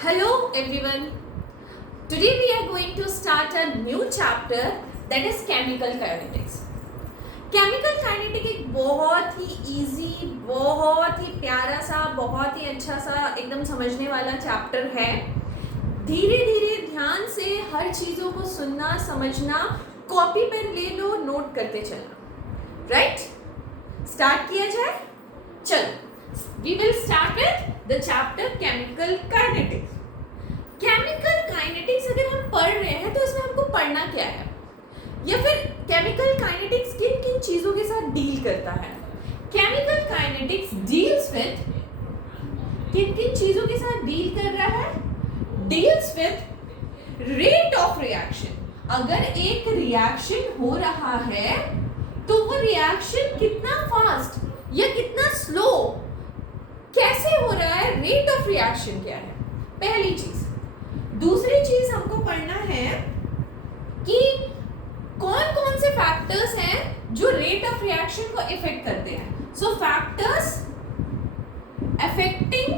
Hello everyone. Today we are going to start a new chapter that is chemical kinetics. Chemical kinetic एक बहुत ही easy, बहुत ही प्यारा सा, बहुत ही अच्छा सा, एकदम समझने वाला चैप्टर है. धीरे धीरे ध्यान से हर चीज़ों को सुनना, समझना, कॉपी पेन ले लो, नोट करते चलना. राइट? स्टार्ट किया जाए. चलो, we will start with the chapter chemical kinetics. Chemical kinetics अगर हम पढ़ रहे हैं तो इसमें हमको पढ़ना क्या है, या फिर केमिकल काइनेटिक्स किन किन चीजों के साथ डील करता है. केमिकल काइनेटिक्स डील्स विद किन किन चीजों के साथ डील कर रहा है. Deals with rate of reaction. अगर एक रिएक्शन हो रहा है तो वो रिएक्शन कितना फास्ट या कितना स्लो, कैसे हो रहा है, रेट ऑफ रिएक्शन क्या है, पहली चीज. दूसरी चीज हमको पढ़ना है कि कौन कौन से फैक्टर्स हैं जो रेट ऑफ रिएक्शन को इफेक्ट करते हैं. सो factors affecting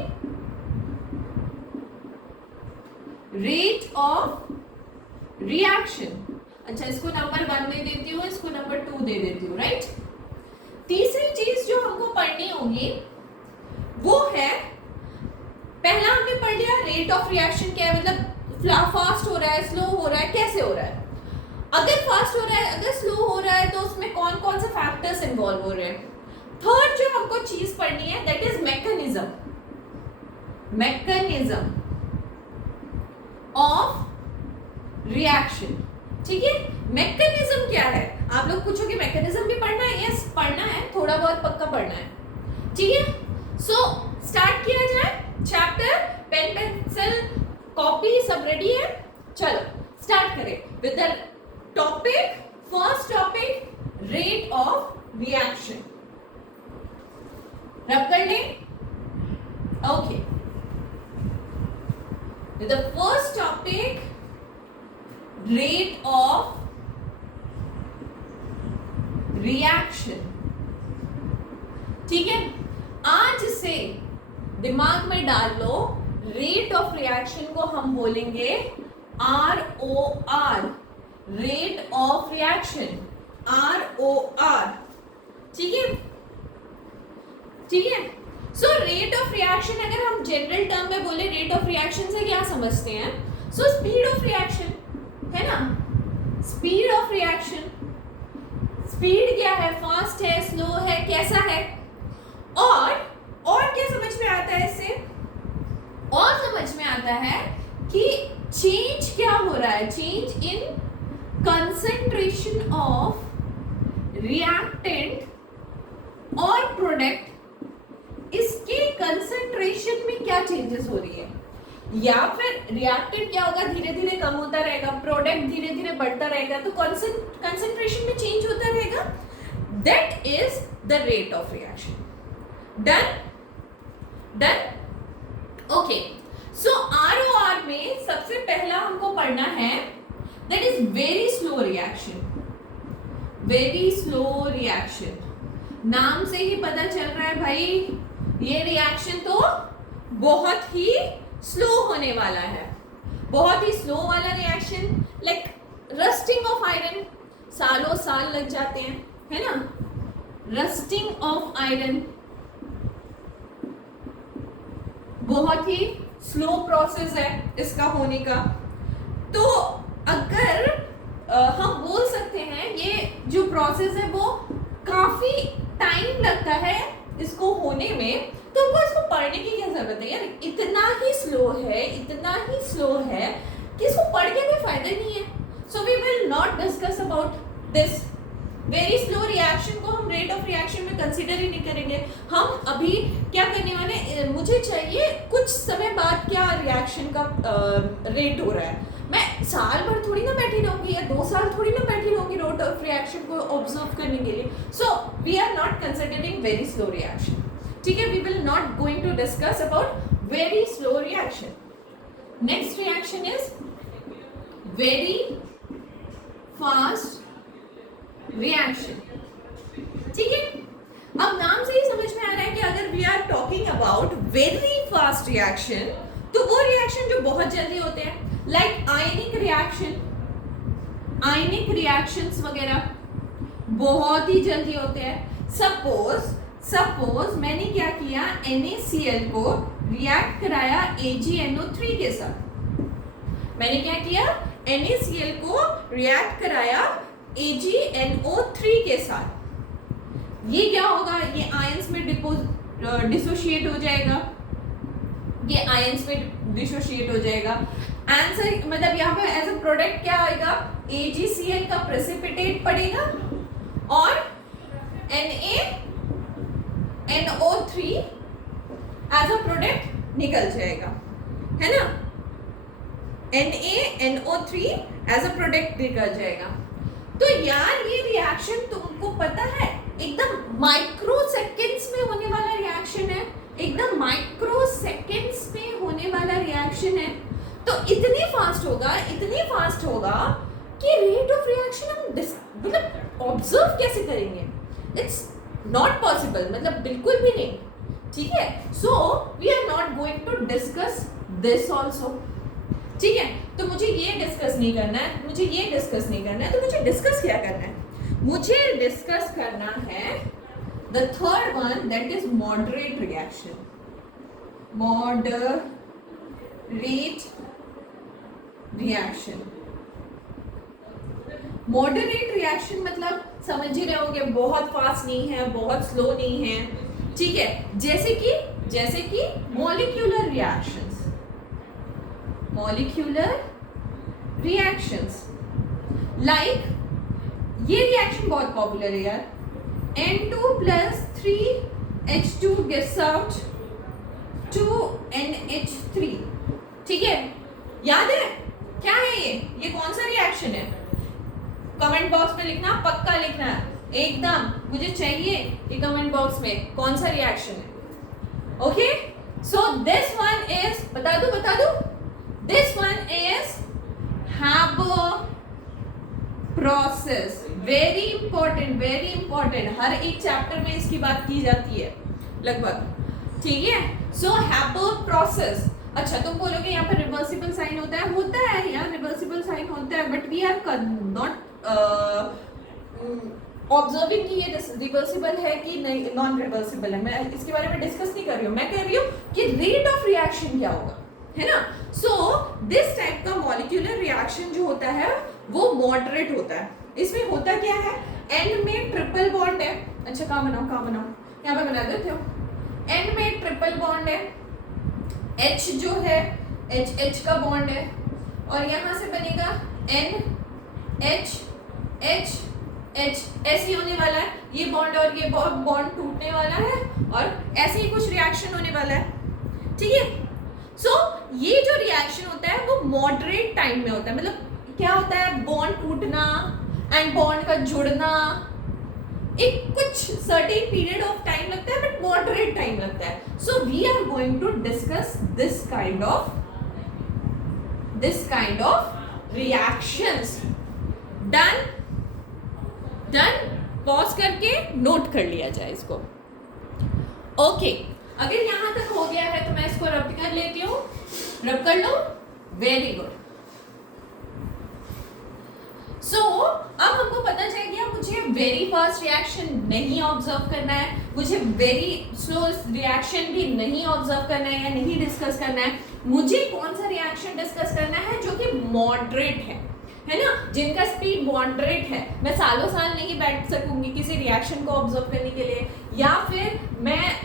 rate of reaction. अच्छा, इसको नंबर 1 दे देती हूँ, इसको नंबर 2 दे देती हूँ. राइट? तीसरी चीज जो हमको पढ़नी होगी वो है, पहला हमने पढ़ लिया रेट ऑफ रिएक्शन क्या है, मतलब फास्ट हो रहा है, स्लो हो रहा है, कैसे हो रहा है. अगर फास्ट हो रहा है, अगर स्लो हो रहा है तो उसमें कौन कौन से फैक्टर्स इन्वॉल्व हो रहे हैं. थर्ड जो हमको चीज पढ़नी है that is mechanism. Mechanism of reaction. ठीक है, मैकेनिज्म क्या है. आप लोग पूछोगे मैकेनिज्म भी पढ़ना है. यस, पढ़ना है, थोड़ा बहुत पक्का पढ़ना है. ठीक है, सो स्टार्ट किया जाए चैप्टर. पेन पेंसिल कॉपी सब रेडी है. चलो स्टार्ट करें with the topic. First topic, rate of reaction. रब कर लें. Okay, with the first topic, rate of reaction. ठीक है, आज से दिमाग में डाल लो, रेट ऑफ रिएक्शन को हम बोलेंगे ROR, rate of reaction, ROR. ठीक है, ठीक है. सो रेट ऑफ रिएक्शन अगर हम जनरल टर्म में बोले, रेट ऑफ रिएक्शन से क्या समझते हैं. सो स्पीड ऑफ रिएक्शन है ना, स्पीड ऑफ रिएक्शन. स्पीड क्या है, फास्ट है, स्लो है, कैसा है. और क्या समझ में आता है इससे, और समझ में आता है कि चेंज क्या हो रहा है, change in concentration of reactant और प्रोडक्ट. इसके कंसंट्रेशन में क्या चेंजेस हो रही है, या फिर रिएक्टेंट क्या होगा, धीरे धीरे कम होता रहेगा, प्रोडक्ट धीरे धीरे बढ़ता रहेगा, तो कंसंट्रेशन में चेंज होता रहेगा. That is the rate of reaction. Done done. Okay, so ROR में सबसे पहला हमको पढ़ना है that is very slow reaction. Very slow reaction, नाम से ही पता चल रहा है भाई, ये रिएक्शन तो बहुत ही स्लो होने वाला है. बहुत ही स्लो वाला reaction, like rusting of iron, सालों साल लग जाते हैं, है ना. रस्टिंग ऑफ आयरन बहुत ही स्लो प्रोसेस है इसका होने का. तो अगर हम बोल सकते हैं ये जो प्रोसेस है वो काफी टाइम लगता है इसको होने में, तो हमको इसको पढ़ने की क्या जरूरत है यार. इतना ही स्लो है, इतना ही स्लो है कि इसको पढ़ के कोई फायदा नहीं है. So we will not discuss about this. Very slow reaction को हम रेट ऑफ रिएक्शन में कंसीडर ही नहीं करेंगे. हम अभी क्या करने वाले, मुझे चाहिए कुछ समय बाद क्या रिएक्शन का रेट हो रहा है. मैं साल भर थोड़ी ना बैठी रहूंगी, या 2 साल थोड़ी ना बैठी रहूंगी रेट ऑफ रिएक्शन को ऑब्जर्व करने के लिए. So we are not considering very slow reaction. ठीक है, we will not going to discuss about very slow reaction. Next reaction is very fast reaction. ठीक है, अब नाम से ही समझ में आ रहा है कि अगर we are talking about very fast reaction तो तो वो रिएक्शन जो बहुत जल्दी होते हैं, लाइक आयनिक रिएक्शंस वगैरह बहुत ही जल्दी होते हैं। सपोज मैंने क्या किया, NaCl को रिएक्ट कराया AgNO3 के साथ। मैंने क्या किया, NaCl को रिएक्ट कराया AgNO3 के साथ। ये क्या होगा, ये आयंस में डिसोशिएट हो जाएगा, ये आयंस में डिसोशिएट हो जाएगा। आंसर मतलब यहाँ पे एज अ प्रोडक्ट क्या आएगा, AgCl का प्रेसिपिटेट पड़ेगा और NaNO3 एज अ प्रोडक्ट निकल जाएगा, है ना। NaNO3 एज अ प्रोडक्ट निकल जाएगा। तो यार ये रिएक्शन तुमको पता है एकदम माइक्रो सेकेंड्स में होने वाला रिएक्शन है, एकदम माइक्रो सेकेंड्स में होने वाला रिएक्शन है। तो इतनी फास्ट होगा कि रेट ऑफ रिएक्शन हम मतलब ऑब्जर्व कैसे करेंगे, इट्स नॉट पॉसिबल, मतलब बिल्कुल भी नहीं, ठीक है। So we are not going to discuss this also, ठीक है। तो मुझे ये डिस्कस नहीं करना है, तो मुझे डिस्कस क्या करना है, मुझे डिस्कस करना है the third one, that is moderate reaction. Moderate reaction मतलब समझ ही रहे होंगे, बहुत फास्ट नहीं है, बहुत स्लो नहीं है, ठीक है। जैसे कि मॉलिक्यूलर रिएक्शंस लाइक ये रिएक्शन बहुत पॉपुलर है यार, N2 plus 3H2 gets out 2NH3, ठीक है। याद है क्या है ये कौन सा रिएक्शन है, कमेंट बॉक्स में लिखना, पक्का लिखना एकदम, मुझे चाहिए ये कमेंट बॉक्स में कौन सा रिएक्शन है। Okay, so this one is, बता दो, this one is Haber process. Very important, हर एक चैप्टर में इसकी बात की जाती है लगभग, ठीक है। सो Haber प्रोसेस। अच्छा, तुम बोलोगे यहाँ पर रिवर्सिबल साइन होता है यार, रिवर्सिबल साइन होता है, but we are not observing कि ये रिवर्सिबल है कि नहीं, नॉन रिवर्सिबल है। मैं इसके बारे में डिस्कस नहीं कर रही हूँ, मैं कह रही हूँ कि रेट ऑफ रिएक्शन क्या होगा, है ना। सो दिस टाइप का मॉलिक्यूलर रिएक्शन जो होता है वो मॉडरेट होता है। इसमें होता क्या है, एंड में ट्रिपल बॉन्ड है। अच्छा, कहाँ बनाओ, यहाँ पे बना देते हो। एंड में ट्रिपल बॉन्ड है, H जो है H का बॉन्ड है, और यहाँ से बनेगा NH ऐसे होने वाला है ये बॉन्ड, और ये बॉन्ड टूटने वाला है, और ऐसे ही कुछ रिएक्शन होने वाला है, ठीक है। सो ये जो रिएक्शन होता है वो मॉडरेट टाइम में होता है। मतलब क्या होता है, बॉन्ड टूटना एंड बॉन्ड का जुड़ना एक कुछ सर्टेन पीरियड ऑफ टाइम लगता है, बट मॉडरेट टाइम लगता है। So we are going to discuss this kind of reactions. Done, pause करके नोट कर लिया जाए इसको। ओके, अगर यहां तक हो गया है तो मैं इसको रब कर लेती हूँ, रब कर लो, वेरी गुड। सो अब हमको पता चल गया मुझे वेरी फास्ट रिएक्शन नहीं ऑब्जर्व करना है, मुझे वेरी स्लो रिएक्शन भी नहीं ऑब्जर्व करना है या नहीं डिस्कस करना है। मुझे कौन सा रिएक्शन डिस्कस करना है, जो कि मॉडरेट है ना, जिनका स्पीड मॉडरेट है। मैं सालों साल नहीं बैठ सकूंगी किसी रिएक्शन को ऑब्जर्व करने के लिए, या फिर मैं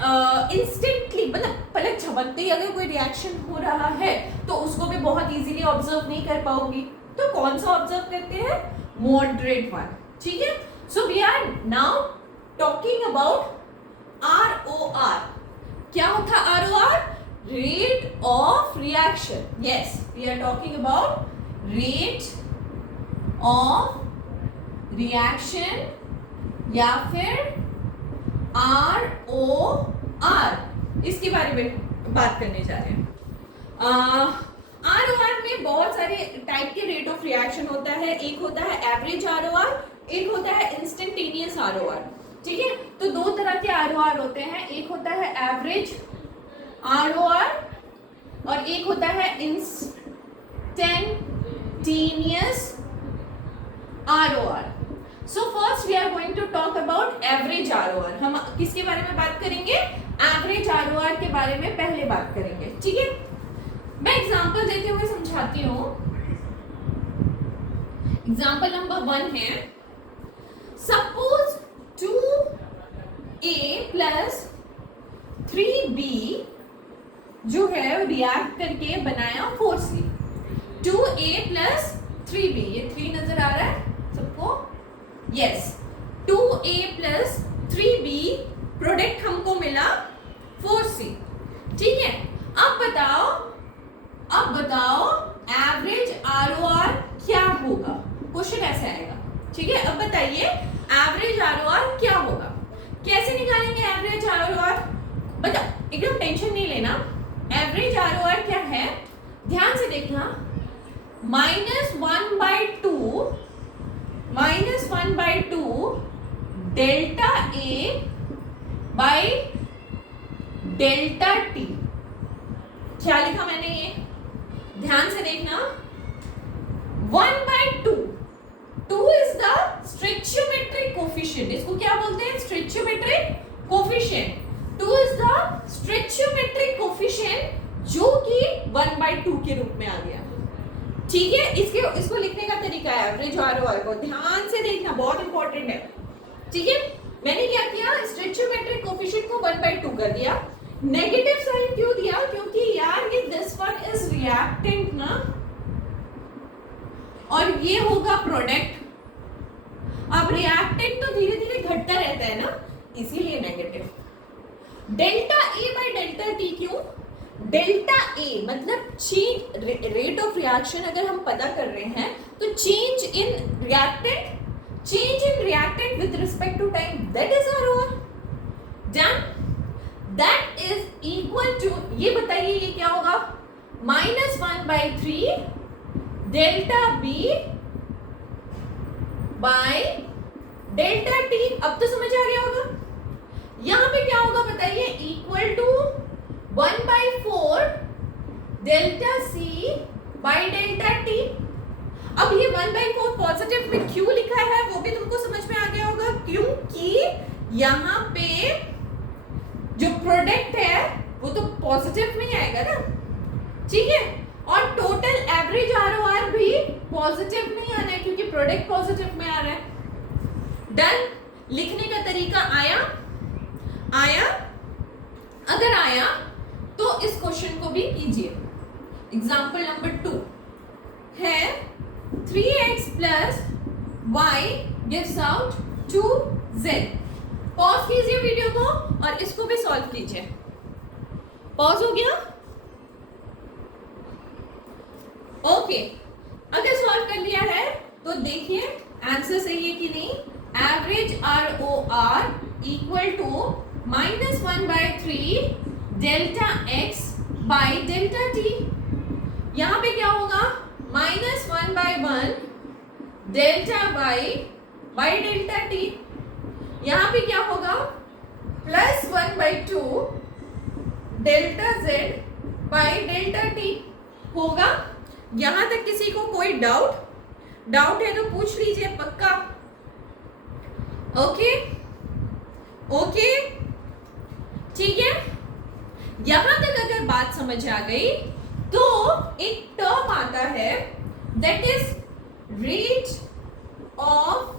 इंस्टेंटली मतलब पलक झपकते ही अगर कोई रिएक्शन हो रहा है तो उसको भी बहुत इजीली ऑब्जर्व नहीं कर पाऊंगी। तो कौन सा ऑब्जर्व करते हैं, मॉडरेट वन, ठीक है। So we are now talking about ROR। क्या होता है ROR, rate of reaction. Yes, we are talking about rate of reaction या फिर ROR, इसके बारे में बात करने जा रहे हैं। ROR में बहुत सारे टाइप के रेट ऑफ रिएक्शन होता है। एक होता है एवरेज ROR, एक होता है इंस्टेंटेनियस ROR, ठीक है। तो दो तरह के ROR होते हैं, एक होता है एवरेज ROR और एक होता है instantaneous ROR. So first we are going to talk about average ROR. हम किसके बारे में बात करेंगे? एवरेज ROR के बारे में पहले बात करेंगे, ठीक है? मैं एग्जांपल देते हुए समझाती हूँ. एग्जांपल नंबर 1 है, सपोज 2A plus 3B जो है रिएक्ट करके बनाया 4C. 2A plus 3B, ये 3 नजर आ रहा है सबको? Yes. 2A plus 3B product हमको मिला 4C. ठीक है, अब बताओ एवरेज ROR क्या होगा? क्वेश्चन ऐसे आएगा, ठीक है? अब बताइए एवरेज ROR क्या होगा? कैसे निकालेंगे एवरेज ROR? बताओ, एकदम टेंशन नहीं लेना. एवरेज ROR क्या है? ध्यान से देखना. -1/2 delta A by delta T. क्या लिखा मैंने? ये ध्यान से देखना. 1/2. 2 इज द स्टोइचियोमेट्रिक कोफिशिएंट. इसको क्या बोलते हैं? स्टोइचियोमेट्रिक कोफिशिएंट. 2 इज द स्टोइचियोमेट्रिक कोफिशिएंट जो कि 1/2 के रूप में आ गया. ठीक है, इसको लिखने का तरीका है एवरेज ROR को. ध्यान से देखना, बहुत इंपॉर्टेंट है. ठीक है, मैंने क्या किया? स्टोइचियोमेट्रिक कोफिशिएंट को 1/2 कर दिया. नेगेटिव साइन क्यों दिया? क्योंकि यार ये दिस वन इज रिएक्टेंट ना, और ये होगा प्रोडक्ट. अब रिएक्टेंट तो धीरे धीरे घटता रहता है ना, इसीलिए negative. Delta A by delta T क्यों? डेल्टा A मतलब चेंज, रेट ऑफ रिएक्शन अगर हम पता कर रहे हैं तो change in reactant with respect to time, that is ROR. Done. That is equal to, ये बताइए ये क्या होगा? -1/3 delta B by delta T. अब तो समझ आ गया होगा. यहां पे क्या होगा बताइए? Equal to 1/4 delta C by delta T. अब ये 1/4 पॉजिटिव में क्यों लिखा है वो भी तुमको समझ में आ गया होगा, क्योंकि यहां पे जो प्रोडक्ट है वो तो पॉजिटिव में ही आएगा ना. ठीक है, और टोटल एवरेज ROR भी पॉजिटिव में ही आना है क्योंकि प्रोडक्ट पॉजिटिव में आ रहा है. डन. लिखने का तरीका आया? अगर आया तो इस क्वेश्चन को भी कीजिए. एग्जांपल नंबर 2 है 3x plus y gives out 2z. Pause कीजिए वीडियो को और इसको भी सॉल्व कीजिए. पॉज हो गया? ओके. अगर सॉल्व कर लिया है तो देखिए आंसर सही है कि नहीं. Average ROR equal to -1/3 delta x by delta T. यहां पे क्या होगा? -1/1 delta y by delta T. यहां पे क्या होगा? +1/2 delta z by delta T होगा. यहां तक किसी को कोई डाउट है तो पूछ लीजिए पक्का. ओके, ठीक है. यहां तक अगर बात समझ आ गई तो एक टर्म आता है that is rate of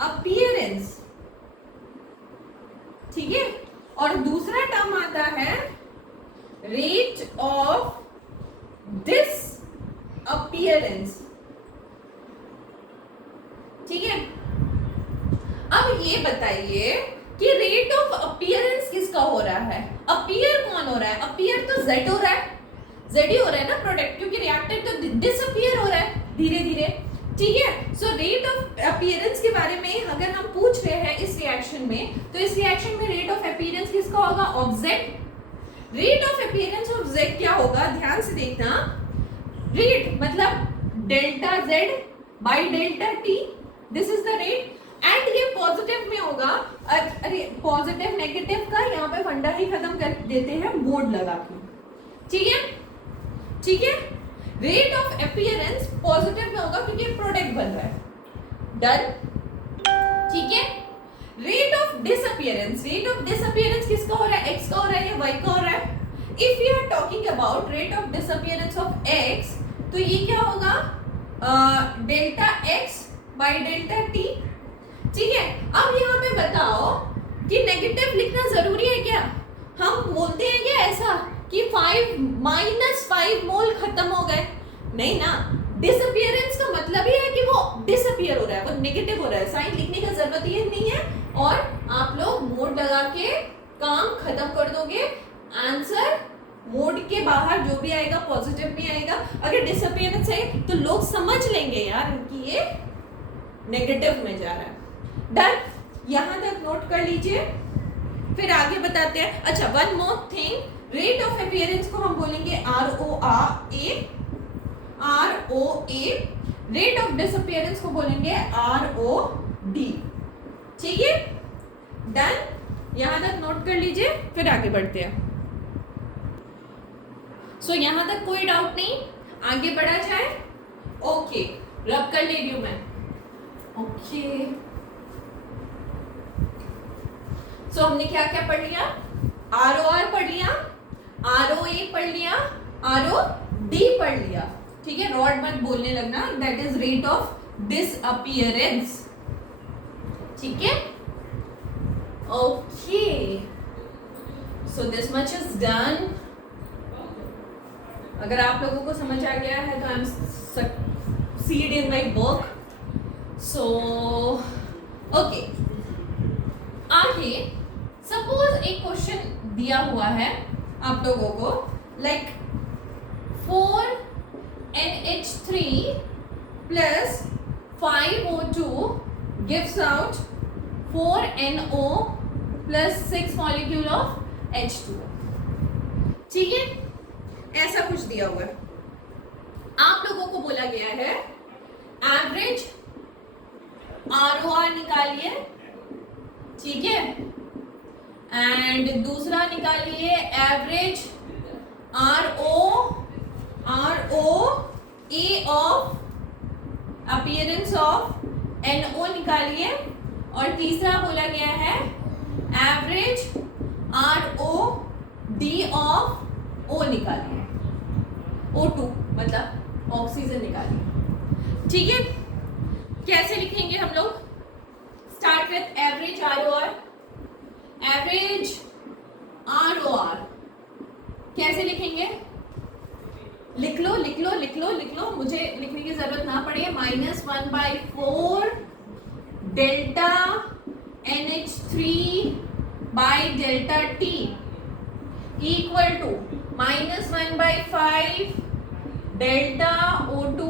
appearance. ठीक है, और दूसरा टर्म आता है रेट ऑफ डिसअपीयरेंस. ठीक है, अब ये बताइए कि रेट ऑफ अपीयरेंस किसका हो रहा है? अपीयर कौन हो रहा है? अपीयर तो Z हो रहा है, Z ही हो रहा है ना प्रोडक्ट, क्योंकि रिएक्टेंट तो डिसअपीयर हो रहा है धीरे धीरे. ठीक है, सो रेट ऑफ अपीयरेंस के बारे में अगर हम पूछ रहे हैं इस रिएक्शन में, तो इस रिएक्शन में रेट ऑफ अपीयरेंस किसका होगा? Of Z. Rate of appearance of Z क्या होगा? ध्यान से देखना. रेट मतलब delta Z by delta T, this is the rate. And ये पॉजिटिव में होगा. अरे पॉजिटिव नेगेटिव का यहाँ पे फंडा ही खत्म कर देते हैं मोड लगा के. ठीक है, ठीक है, रेट ऑफ अपीयरेंस पॉजिटिव में होगा क्योंकि प्रोडक्ट बन रहा है, डन, ठीक है। Rate of disappearance, rate of disappearance किसका हो रहा है, x का हो रहा है या y का हो रहा है। If you are talking about rate of disappearance of x, तो ये क्या होगा, delta x by delta t, ठीक है। अब यहाँ पे बताओ कि नेगेटिव लिखना जरूरी है क्या, हम बोलते हैं क्या ऐसा कि 5 मोल खत्म हो गए, नहीं ना, डिसअपीयरेंस का मतलब ही है कि वो डिसअपीयर हो रहा है, वो नेगेटिव हो रहा है, साइन लिखने की जरूरत ही नहीं है, और आप लोग मोड लगा के काम खत्म कर दोगे, आंसर मोड के बाहर जो भी आएगा पॉजिटिव में आएगा। अगर डिसअपीयरेंस है तो लोग समझ लेंगे यार कि ये नेगेटिव में जा रहा है, डन, यहां तक नोट कर लीजिए, फिर आगे बताते हैं। अच्छा, one more thing, rate of appearance को हम बोलेंगे ROA, रेट ऑफ डिसअपीयरेंस को बोलेंगे ROD, ठीक है, डन, यहां तक नोट कर लीजिए, फिर आगे बढ़ते हैं। सो यहां तक कोई डाउट नहीं, आगे बढ़ा जाए, ओके, रब कर ले रही हूं मैं, ओके। सो हमने क्या क्या पढ़ लिया, ROR पढ़ लिया, ROA पढ़ लिया, ROD पढ़ लिया, ठीक है, रॉड मत बोलने लगना, that is rate of disappearance, ठीक है, okay. So this much is done. अगर आप लोगों को समझ आ गया है तो I am succeed in my work, so okay. आगे सपोज एक क्वेश्चन दिया हुआ है आप लोगों को, like 4NH3 plus 5O2 gives out 4NO plus 6 molecule of H2O, ठीक है, ऐसा कुछ दिया हुआ है, आप लोगों को बोला गया है एवरेज ROR निकालिए, ठीक है, एंड दूसरा निकालिए average ROA of appearance of NO निकालिए, और तीसरा बोला गया है एवरेज ROD ऑफ O निकालिए, O2 मतलब ऑक्सीजन निकालिए, ठीक है। कैसे लिखेंगे हम लोग, start with average ROR, average ROR कैसे लिखेंगे, लिख लो लिख लो लिख लो लिख लो, मुझे लिखने की जरूरत ना पड़े, -1/4 delta NH3 by delta T equal to -1/5 delta O2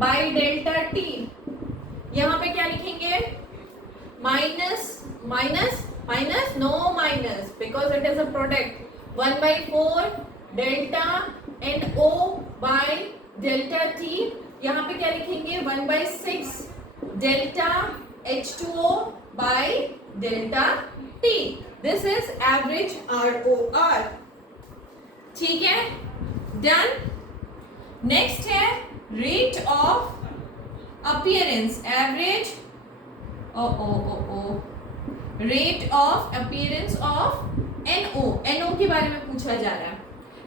by delta T। यहां पे क्या लिखेंगे, minus minus minus, no minus because it is a product, 1/4 delta NO by delta T। यहाँ पे क्या लिखेंगे, 1/6 delta H2O by delta T। This is average ROR, ठीक है, डन। नेक्स्ट है rate of appearance, average rate of appearance of NO के बारे में पूछा जा रहा है।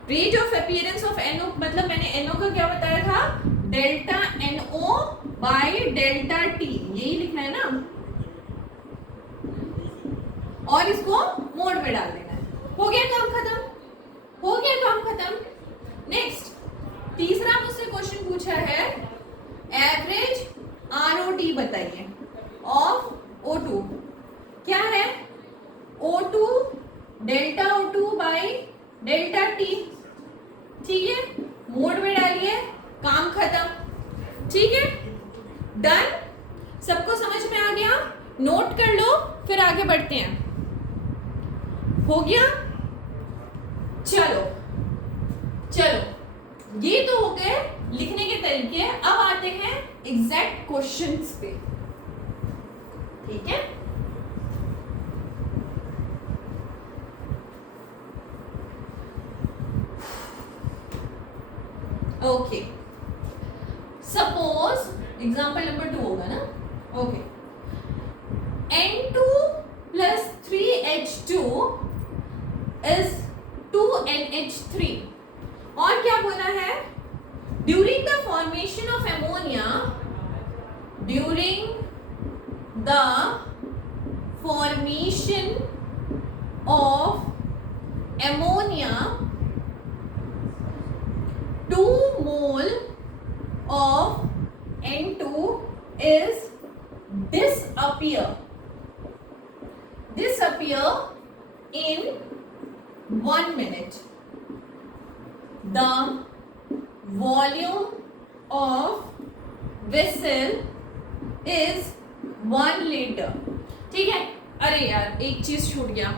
Rate of appearance of NO मतलब मैंने NO का क्या बताया था, delta NO by delta T, यही लिखना है ना, और इसको मोड में डाल देना है, हो गया काम खत्म, हो गया काम खत्म। नेक्स्ट तीसरा मुझसे क्वेश्चन पूछा है, एवरेज ROD बताइए ऑफ O2, क्या है, O2 delta O2 by delta T, ठीक है, मोड में डालिए, काम खत्म, ठीक है, डन। सबको समझ में आ गया, नोट कर लो, फिर आगे बढ़ते हैं, हो गया, चलो चलो, ये तो हो गए लिखने के तरीके, अब आते हैं एग्जैक्ट क्वेश्चंस पे, ठीक है। ओके, सपोज एग्जाम्पल नंबर 2 होगा ना. Okay, N2 plus 3H2 is 2NH3. और क्या बोला है? During the formation of ammonia, during the formation of ammonia, 2 mole of N2 is disappear in 1 minute. The volume of vessel is 1 liter. ठीक है. अरे यार एक चीज छूट गया,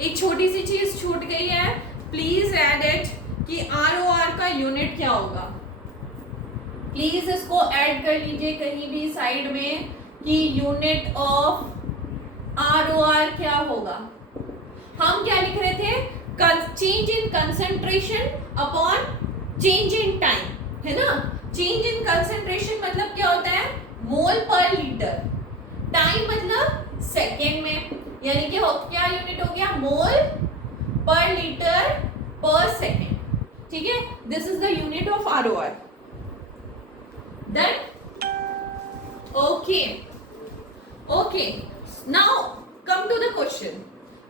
एक छोटी सी चीज छूट गई है. प्लीज एड इट कि ROR का यूनिट क्या होगा. प्लीज इसको ऐड कर लीजिए कहीं भी साइड में कि यूनिट ऑफ ROR क्या होगा. हम क्या लिख रहे थे? Change in concentration upon change in time, है ना. चेंज इन कंसेंट्रेशन मतलब क्या होता है? मोल पर लीटर. टाइम मतलब सेकेंड में, यानी कि क्या यूनिट हो गया? मोल पर लीटर पर सेकेंड. ठीक है, this is the unit of ROR. Then okay, now come to the question.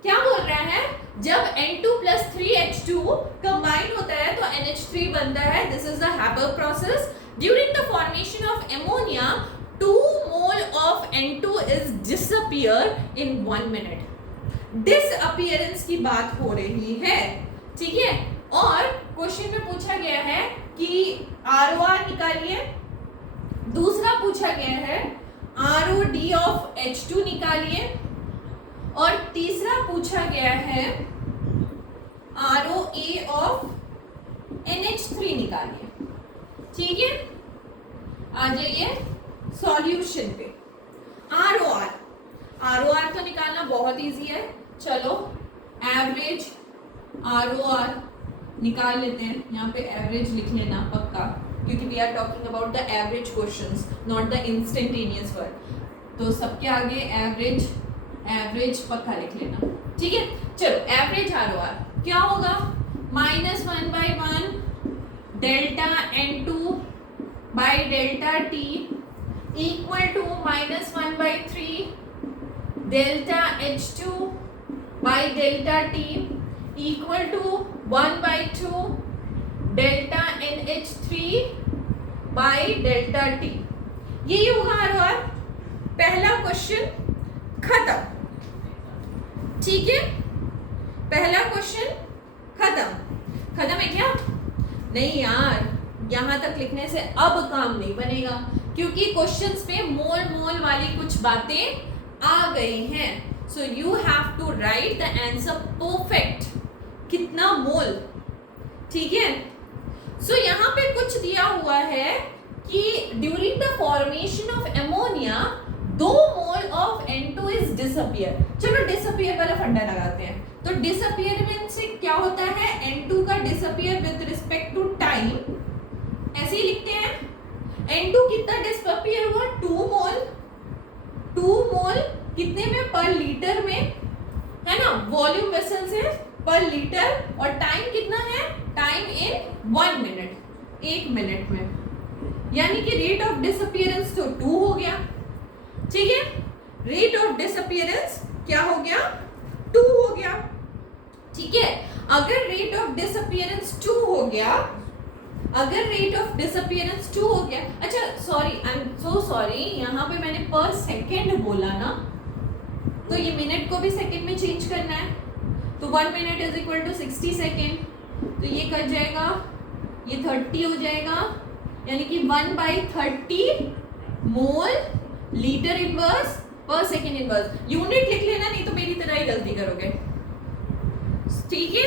क्या बोल रहा है? जब N2 plus 3H2 कंबाइन होता है तो NH3 बनता है. This is the Haber process. During the formation of ammonia, 2 mole of N2 is disappear in 1 minute. Disappearance की बात हो रही है, ठीक है. और क्वेश्चन में पूछा गया है कि ROR निकालिए. दूसरा पूछा गया है ROD ऑफ H2 निकालिए. और तीसरा पूछा गया है ROA ऑफ NH3 निकालिए. ठीक है, आ जाइए सॉल्यूशन पे. ROR तो निकालना बहुत इजी है. चलो एवरेज ROR निकाल लेते हैं. यहाँ पे एवरेज लिख लेना पक्का, क्योंकि we are talking about the average questions, not the instantaneous word. तो सबके आगे एवरेज पक्का लिख लेना. ठीक है, चलो एवरेज ROR क्या होगा? -1/1 delta N2 by delta T equal to -1/3 delta H2 by delta T equal to 1/2 delta NH3 by delta T. यही होगा ROR. पहला क्वेश्चन खत्म. ठीक है, पहला क्वेश्चन खत्म है क्या? नहीं यार, यहां तक लिखने से अब काम नहीं बनेगा, क्योंकि क्वेश्चंस पे मोल वाली कुछ बातें आ गई हैं. So you have to write the answer perfect. कितना मोल. ठीक है, सो यहाँ पे कुछ दिया हुआ है कि during the formation of ammonia 2 mole of N2 is disappear. चलो डिसअपियर वाला फंडा लगाते हैं. तो डिसअपियर से क्या होता है? N2 का disappear with respect to time. ऐसे ही लिखते हैं. N2 कितना डिसअपियर हुआ? 2 मोल कितने में? पर लीटर में, है ना. वॉल्यूम वेसल से पर लीटर. और टाइम कितना है? टाइम इन 1 मिनट, 1 मिनट में. यानी कि रेट ऑफ डिसअपियरेंस तो 2 हो गया. ठीक है, रेट ऑफ डिसअपियरेंस क्या हो गया? 2 हो गया. ठीक है, अगर रेट ऑफ डिसअपियरेंस 2 हो गया, अच्छा sorry, I am so sorry, यहाँ पे मैंने पर सेकेंड बोला ना, तो ये मिनट को भी सेकेंड में चेंज करना है. तो 1 minute is equal to 60 second. तो ये कट जाएगा, ये 30 हो जाएगा. यानी कि 1/30 मोल लीटर इनवर्स पर सेकेंड इनवर्स. यूनिट लिख लेना, नहीं तो मेरी तरह ही गलती करोगे. ठीक है,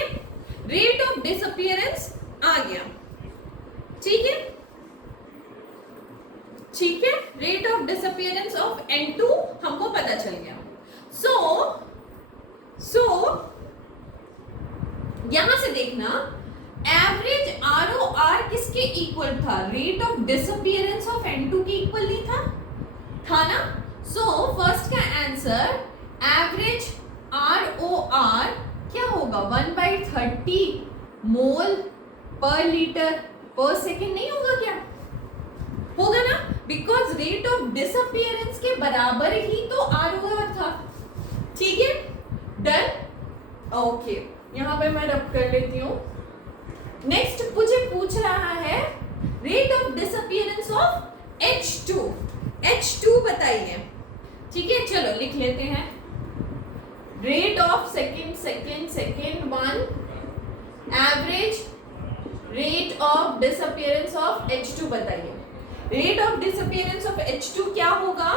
रेट ऑफ डिसअपियरेंस आ गया. ठीक है, rate of disappearance of N2 हमको पता चल गया. सो यहां से देखना एवरेज ROR किसके इक्वल था? Rate of disappearance of N2 के इक्वल नहीं था ना? सो फर्स्ट का आंसर एवरेज ROR क्या होगा? 1/30 मोल पर लीटर पर सेकेंड नहीं होगा क्या? होगा ना, बिकॉज रेट ऑफ डिसअपियरेंस के बराबर ही तो ROR था। ठीक है, डन। ओके, यहां पे मैं रब कर लेती हूं। नेक्स्ट मुझे पूछ रहा है rate of disappearance of H2। H2 बताइए। ठीक है, चलो लिख लेते हैं। Rate of second 1, average rate of disappearance of H2 बताइए। Rate of disappearance of H2 क्या होगा?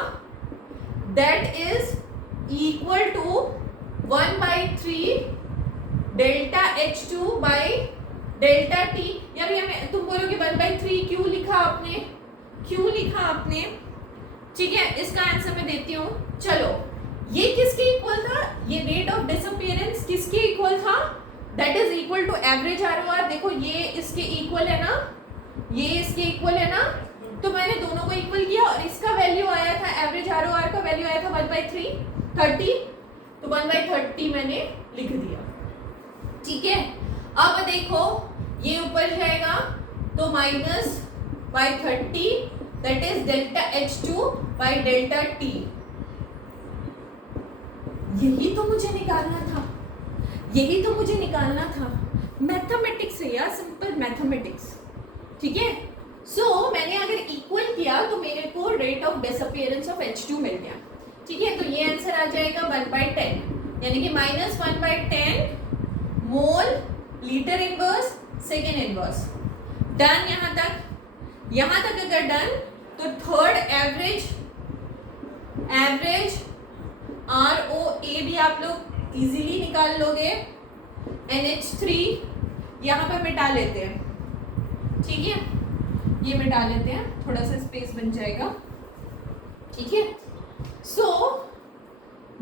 That is equal to 1/3 delta H2 by delta T। या भैया मैं तुम बोलोगे 1/3 क्यों लिखा आपने? ठीक है, इसका आंसर मैं देती हूँ। चलो, ये किसके इक्वल था? ये रेट ऑफ डिसअपियरेंस किसके इक्वल था? That is equal to average ROR। देखो ये इसके इक्वल है ना, ये इसके इक्वल है ना, तो मैंने दोनों को इक्वल किया और इसका वैल्यू आया था, एवरेज ROR का वैल्यू आया था 1/30, तो 1/30 मैंने लिख दिया। ठीक है, अब देखो ये ऊपर जाएगा तो -/30 that is delta H2 by delta T। यही तो मुझे निकालना था। मैथमेटिक्स है यार, सिंपल मैथमेटिक्स। ठीक है, सो मैंने अगर इक्वल किया तो मेरे को rate of disappearance of H2 मिल गया। ठीक है, तो ये आंसर आ जाएगा 1/10, यानी कि -1/10 मोल litre inverse second inverse. Done. यहां तक अगर डन तो थर्ड एवरेज ROA भी आप लोग इजीली निकाल लोगे। NH3 यहां पे मिटा लेते हैं। ठीक है, ये मिटा लेते हैं, थोड़ा सा स्पेस बन जाएगा। ठीक है, सो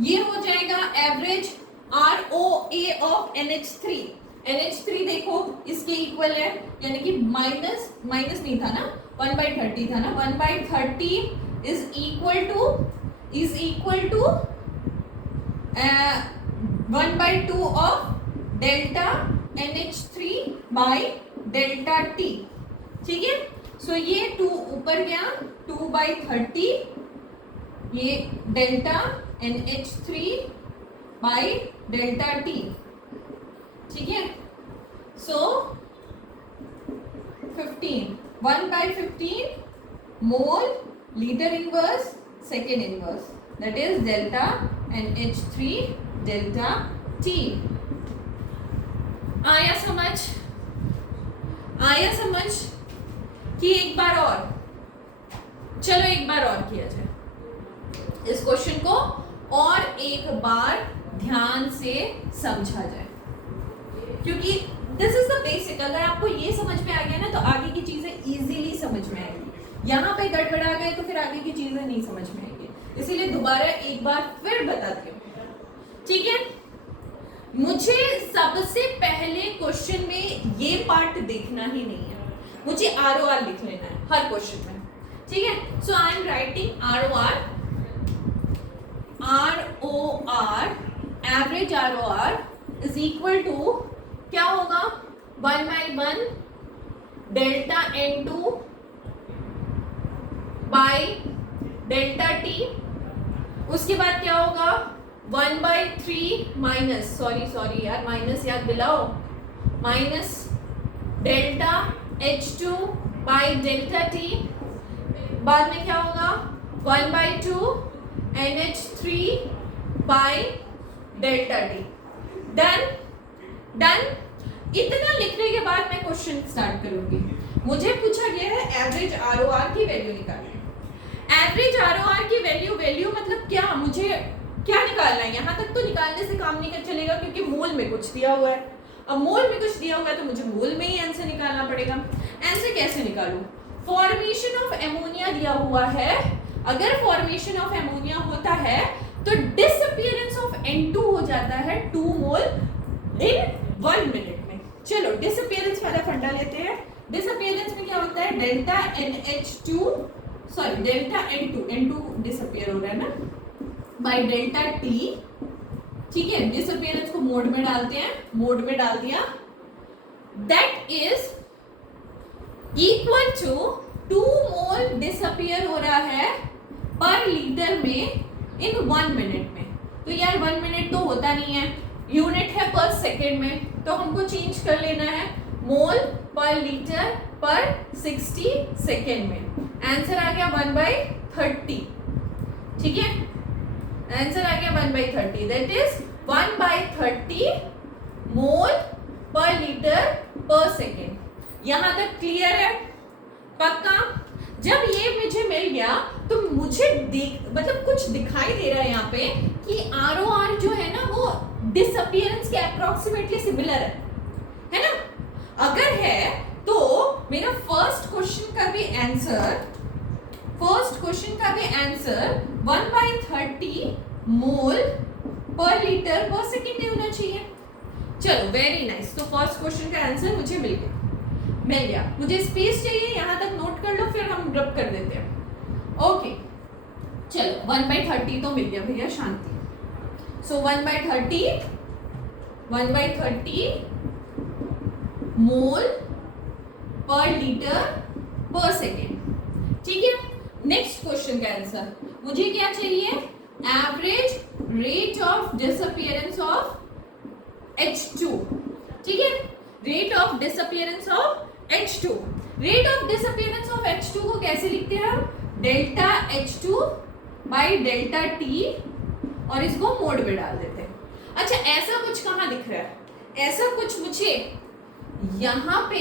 ये हो जाएगा average ROA of NH3। NH3 देखो इसके इक्वल है, यानी कि माइनस नहीं था ना, 1/30 था ना। 1/30 is equal to 1/2 of delta NH3 by delta T। ठीक है, सो ये 2 ऊपर गया, 2/30 ये delta NH3 by delta T। ठीक है, सो 1/15 मोल litre inverse second inverse, that is delta NH3 delta T। आया समझ कि एक बार और किया जाए इस क्वेश्चन को, और एक बार ध्यान से समझा जाए, क्योंकि दिस इज द बेसिक। अगर आपको ये समझ में आ गया ना तो आगे की चीजें इजीली समझ में आएगी। यहाँ पे गड़बड़ा गए तो फिर आगे की चीजें नहीं समझ में आएगी, इसीलिए दोबारा एक बार फिर बताती हूँ। ठीक है, मुझे सबसे पहले क्वेश्चन में ये पार्ट देखना ही नहीं है, मुझे ROR लिख लेना है हर क्वेश्चन में। ठीक है, so I am writing ROR average ROR is equal to क्या होगा? 1/1 delta N2 by delta T। उसके बाद क्या होगा? 1/3 माइनस सॉरी यार, माइनस याद दिलाओ, minus delta H2 by delta T। बाद में क्या होगा? 1/2 NH3 by delta T। Done. इतना लिखने के बाद मैं क्वेश्चन स्टार्ट करूंगी। मुझे पूछा गया है एवरेज ROR की वैल्यू निकालनी। एवरेज ROR की वैल्यू मतलब क्या? मुझे क्या निकालना है? यहाँ तक तो निकालने से काम नहीं चलेगा, क्योंकि मोल में कुछ दिया हुआ है। अब मोल में कुछ दिया हुआ है तो मुझे मोल में ही आंसर निकालना पड़ेगा। आंसर कैसे निकालूं? फॉर्मेशन ऑफ एमोनिया दिया हुआ है। अगर फॉर्मेशन ऑफ एमोनिया होता है तो डिसअपियरेंस ऑफ N2 हो जाता है 2 मोल इन 1 मिनट में। चलो डिसअपियरेंस वाला फंडा लेते हैं। डिसअपियरेंस में क्या होता है, delta NH2 sorry delta N2 disappear हो रहा है ना, बाय डेल्टा T। ठीक है, डिसअपियरेंस को मोड में डालते हैं, मोड में डाल दिया, that is equal to 2 mole disappear हो रहा है पर लीटर में इन 1 मिनट में। तो यार 1 मिनट तो होता नहीं है, यूनिट है पर सेकेंड में, तो हमको चेंज कर लेना है मोल पर लीटर पर 60 सेकेंड में। आंसर आ गया 1/30। ठीक है, आंसर आ गया 1/30, दैट इज 1/30 मोल पर लीटर पर सेकेंड। यहां तक क्लियर है? पक्का? जब ये मुझे मिल गया तो मुझे मतलब कुछ दिखाई दे रहा है यहाँ पे कि ROR जो है ना वो डिसअपियरेंस के अप्रोक्सीमेटली सिमिलर है ना? अगर है तो मेरा फर्स्ट क्वेश्चन का भी आंसर 1/30 मोल पर लीटर पर सेकेंड होना चाहिए। चलो वेरी नाइस, तो फर्स्ट क्वेश्चन का आंसर मुझे मिल गया। मुझे स्पेस चाहिए, यहां तक नोट कर लो, फिर हम ड्रॉप कर देते हैं। ओके चलो 1/30 तो मिल गया भैया, शांति। सो 1/30 मोल पर लीटर पर सेकेंड। ठीक है, नेक्स्ट क्वेश्चन का आंसर मुझे क्या चाहिए, average rate of disappearance of H2। ठीक है, rate of disappearance of H2। Rate of disappearance of H2 को कैसे लिखते हैं हम, delta H2 by delta T, और इसको मोड में डाल देते हैं। अच्छा ऐसा कुछ कहाँ दिख रहा है, ऐसा कुछ मुझे यहाँ पे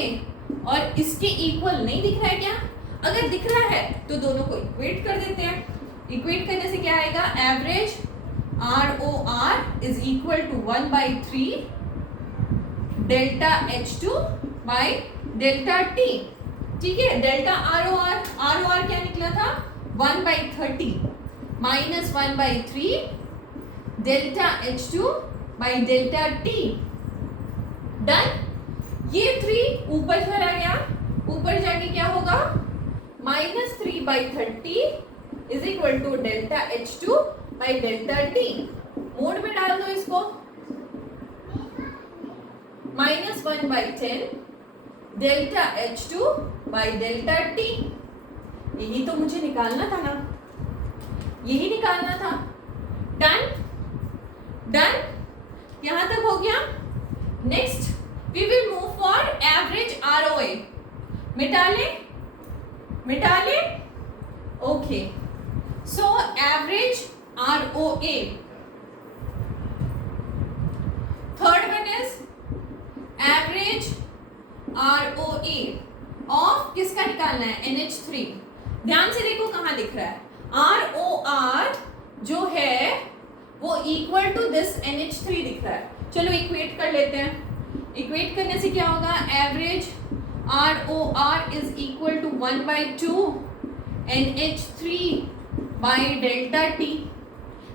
और इसके इक्वल नहीं दिख रहा है क्या? अगर दिख रहा है तो दोनों को इक्वेट कर देते हैं। इक्वेट करने से क्या आएगा, average ROR is equal to 1/3 delta H2 by delta T। ठीक है, डेल्टा ROR क्या निकला था, 1/30 minus 1/3 delta H2 by delta T। Done. ये 3 ऊपर चला गया, ऊपर जाके क्या होगा, -3/30 is equal to delta H2 by delta T। Mode में डाल दो इसको, -1/10 delta H2 by delta T। यही तो मुझे निकालना था ना, यही निकालना था। डन डन, यहां तक हो गया। Next we will move for average ROA। मिटा ले। Okay, so average ROA, third one is average ROA of किसका निकालना है, NH3। ध्यान से देखो कहां दिख रहा है, ROR जो है वो इक्वल टू दिस NH3 दिख रहा है। चलो इक्वेट कर लेते हैं। इक्वेट करने से क्या होगा, average ROR is equal to 1/2 NH3 by delta T।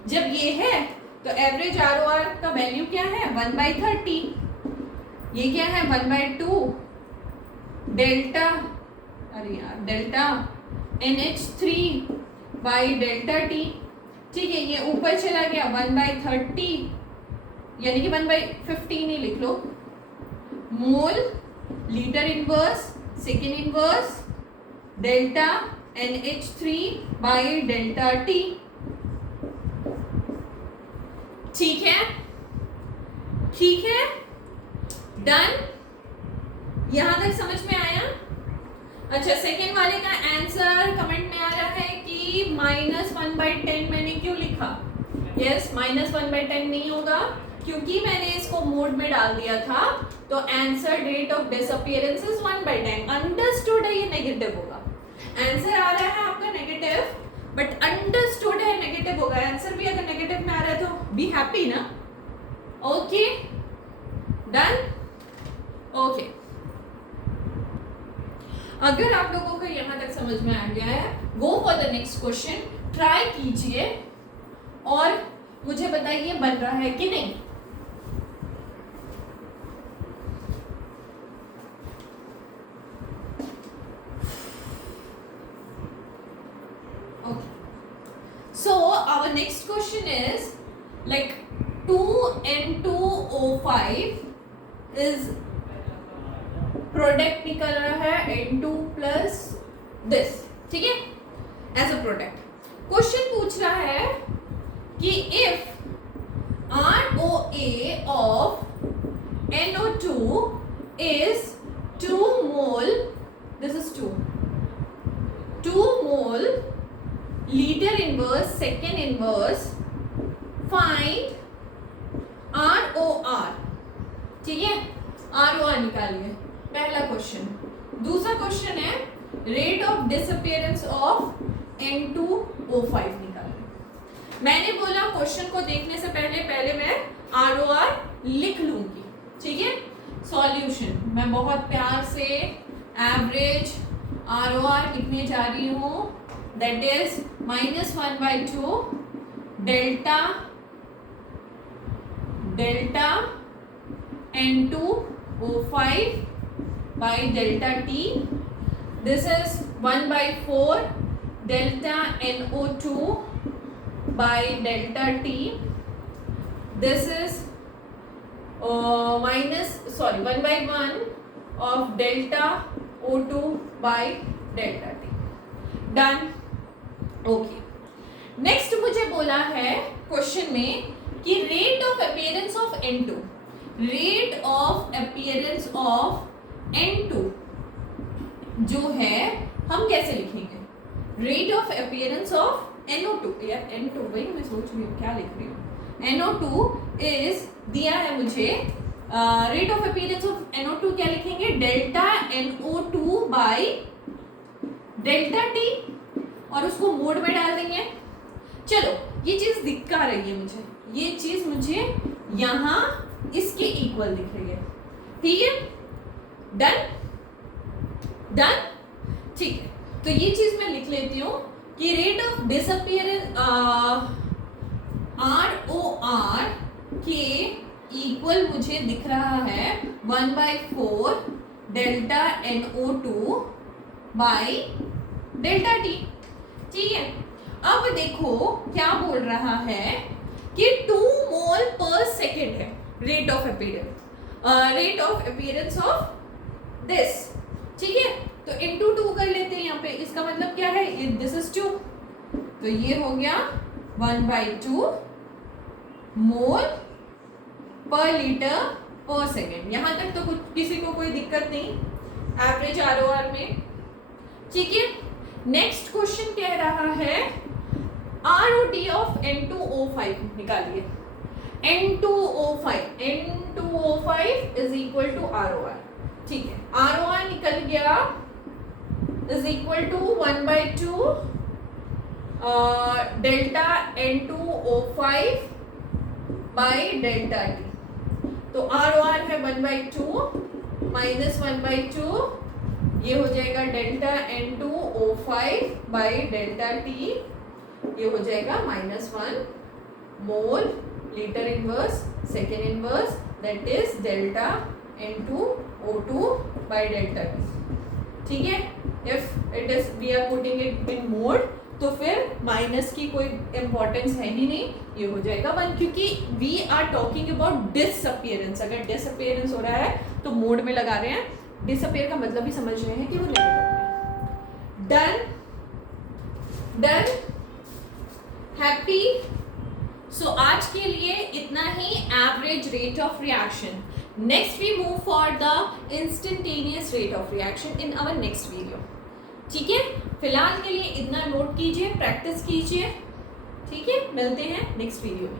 जब ये है तो एवरेज ROR का वैल्यू क्या है, 1/30। ये क्या है, 1/2 delta NH3 by delta T। ठीक है, ये ऊपर चला गया 1/30, यानी कि 1/15 ही लिख लो, mole litre inverse second inverse delta NH3 by delta T। ठीक है, डन। यहां तक समझ में आया? अच्छा, सेकेंड वाले का आंसर कमेंट में आ रहा है कि -1/10 मैंने क्यों लिखा। यस, -1/10 नहीं होगा क्योंकि मैंने इसको मोड में डाल दिया था, तो answer rate of disappearance is 1/10। Understood है, ये नेगेटिव होगा। आंसर आ रहा है आपका नेगेटिव, बट अंडरस्टूड है नेगेटिव होगा। आंसर भी अगर नेगेटिव में आ रहा है तो बी हैप्पी ना। Okay, done. ओके, अगर आप लोगों को यहां तक समझ में आ गया है, go for the next question, try कीजिए और मुझे बताइए बन रहा है कि नहीं। question is like 2N2O5 is product निकल रहा है N2 प्लस दिस, ठीक है, एज अ प्रोडक्ट। क्वेश्चन पूछ रहा है कि if ROA of NO2 is 2 mole, this is 2 mole liter inverse second inverse, find ROR, ठीक है, ROR निकालिए, पहला क्वेश्चन। दूसरा क्वेश्चन है rate of disappearance of N2O5 निकालिए। मैंने बोला क्वेश्चन को देखने से पहले मैं ROR लिख लूंगी, ठीक है। सॉल्यूशन मैं बहुत प्यार से एवरेज ROR लिखने जा रही हूँ, that is -1/2 delta N2O5 by delta T. This is 1/4 delta NO2 by delta T. This is 1/1 of delta O2 by delta T. Done. Okay. Next मुझे बोला है क्वेश्चन में कि rate of appearance of N2, rate of appearance of N2 जो है हम कैसे लिखेंगे, rate of appearance of NO2, यार N2 वही मैं सोच रही हूँ क्या लिख रही हूँ, NO2 इज दिया है मुझे, rate of appearance of NO2 क्या लिखेंगे, delta NO2 by delta T, और उसको मोड में डाल देंगे। चलो ये चीज दिखा रही है मुझे, ये चीज मुझे यहां इसके इक्वल दिख रही है, ठीक है। डन, ठीक है। तो ये चीज मैं लिख लेती हूँ कि रेट ऑफ डिसअपियरेंस ROR के इक्वल मुझे दिख रहा है 1/4 delta NO2 by delta T, ठीक है। अब देखो क्या बोल रहा है कि 2 मोल पर सेकेंड है rate of appearance of this, ठीक है। तो इंटू 2 कर लेते हैं यहाँ पे, इसका मतलब क्या है, दिस इज 2, तो ये हो गया 1/2 मोल पर लीटर पर सेकेंड। यहां तक तो कुछ किसी को कोई दिक्कत नहीं एवरेज ROR में, ठीक है। नेक्स्ट क्वेश्चन कह रहा है ROD ऑफ N2O5 निकालिए। N2O5 is equal to ROR, ठीक है। ROR निकल गया is equal to 1/2 delta N2O5 by delta T। तो ROR है 1/2 माइनस 1/2, ये हो जाएगा delta N2O5 by delta T, ये हो जाएगा -1 mole litre inverse second inverse, that is delta N2O2 by delta T, ठीक है। If it is we are putting it in mode तो फिर माइनस की कोई इंपॉर्टेंस है ही नहीं, ये हो जाएगा 1, क्योंकि we are talking about disappearance. अगर डिसअपियरेंस हो रहा है तो मोड में लगा रहे हैं, डिसअपियर का मतलब ही समझ रहे हैं कि वो नेगेटिव है। Done, happy. सो आज के लिए इतना ही average rate of reaction. Next we move for the instantaneous rate of reaction in our next video, ठीक है। फिलहाल के लिए इतना नोट कीजिए, प्रैक्टिस कीजिए, ठीक है। मिलते हैं नेक्स्ट वीडियो में।